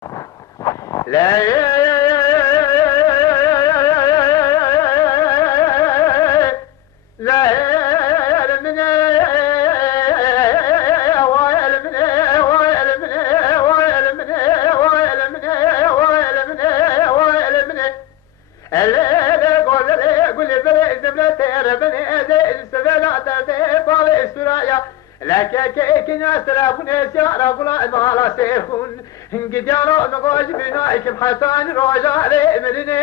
لا لا لك كيكنا سلافون يسيارا فلا ما لا سيخون انقدارو نغوش بنايكم حسان روجا لي مدني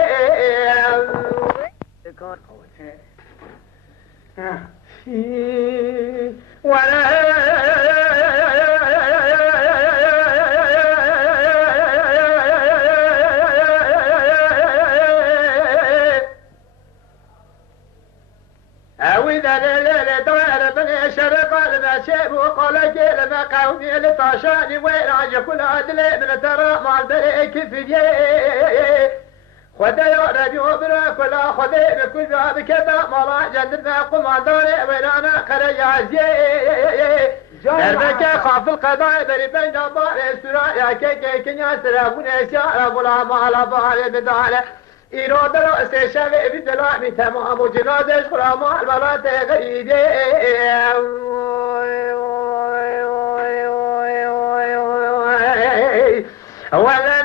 ولا أويدا ليلة دوار بني شرق لما شيب وقالك لما قاوني لطاشاني وين عجب كل عدلي من ترى مع البريك في دي خذ يا ربي وبرا كل خذ بكل باب كذا مرا جدنا قم عداري وين أنا قري عزي دربك خاف القضاء بري بين دار السرايا كي كنيا سلامون يسار ولا ما على بار بداله إرادة رأس شبه بدلامي تمام جنازش خرامة البلاد غيدي ولا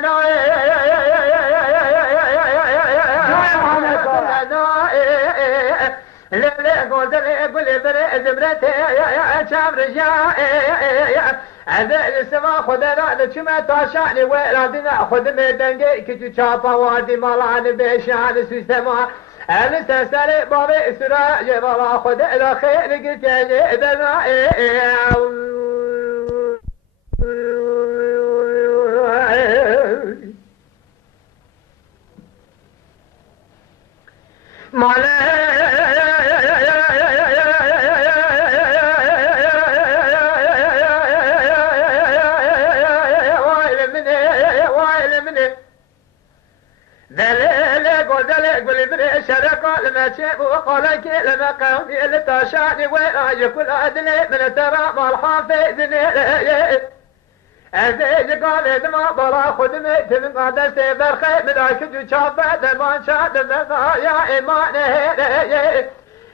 لا قلت لي بري زمرتي يا شاب رجاء هذا السما خذنا لشما تاشاني ويرادنا خذ ميدنجي كي تشابا وادي مالان بيشان سيستما انا سسري بابي سرا يبا خذ الى خير قلت لي دنا مالا شرق لما شيب وقالك لما قومي لتاشاني وين كل عدلي من ترى ما الحافظني أزيد قال ما بلا خدمي تم قاد سيبر خير من أكد شافة دمان شاد من يا إيمانه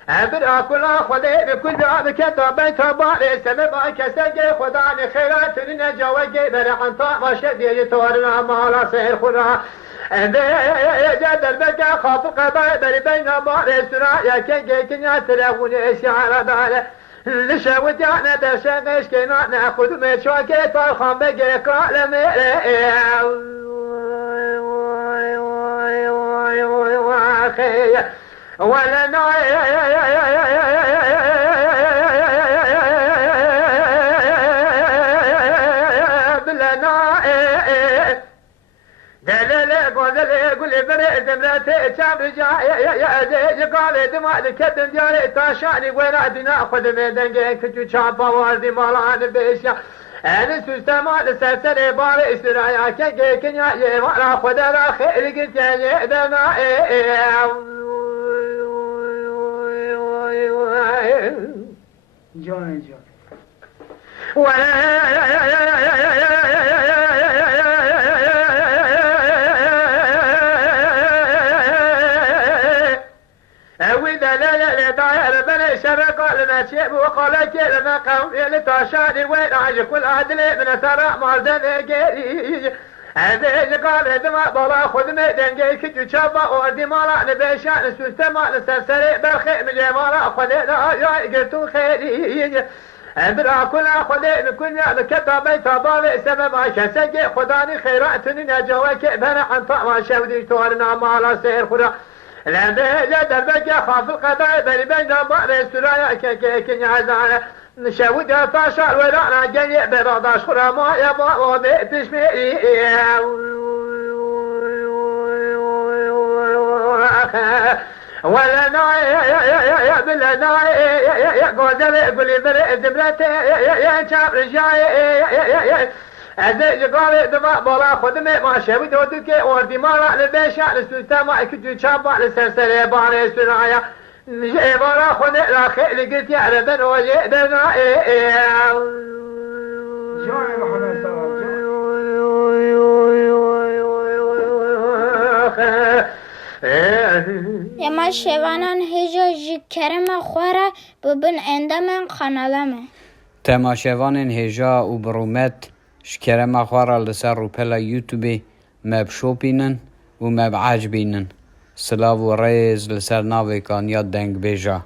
أبر أكل خدي بكل باب كتاب تباري سبب كسجي خداني خيرات لنجوجي برحن طاما شدي تورنا ما لا سير خدا جدل بك خاطر قبائل بين بار السراء يا كي كنيا تلفون إشعار داله لشاوت يعني دشاقش كنا ناخذ من شوكي طالخان بقي قال ولا قولي بري زمرتي شاب رجاء قال دماء كدن جاري تاشاني وين عدنا خذ ميدنجي كجو شابا وازي مالان بيشا انا سوستما لسرسري باري اسرايا كي كنيا يوانا خذ راخي لقيت يا دما جوني جوني شرق لما شيب وقالك لما قومي لتاشاني وين عجب كل عدلي من ترى مالدن غيري هذا قال دما بلا خذ ميدنجي كي شابا ودي مالا نبيشان سوستما نسرسري برخي من جمالا خذنا يا قلتو خيري برا كل خذي بكل كتابي تبالي سبب كسجي خداني خيراتني نجوك بنا عن طعم شودي تورنا مالا سير خدا لما جدل بك خاف القضاء بل بين بار السرايا كي عزانا نشود فاشل ولا جاي براداش خرما يا ما بتشمي ولا ناي يا بلا ناي يا قدر قولي بري زمرتي يا شاب رجاي أزيد قال دماء بلا خدمة ما شوي دودك وردي مالا لبيشا لسوستا ما كنت شابا لسرسري باري سرايا نجي بلا خدمة لا خير قلت يا ربن وجه دنا جوني محمد صلى الله عليه وسلم يما شوانان هجا جي كرم خوره ببن عندما قنالمه تماشاوان هجا و برومت شكرم خواره لسر روپلا يوتيوب مب شوپینن و مب عجبینن. سلاو و ریز لسر ناوی کان یاد دنگ بیجا.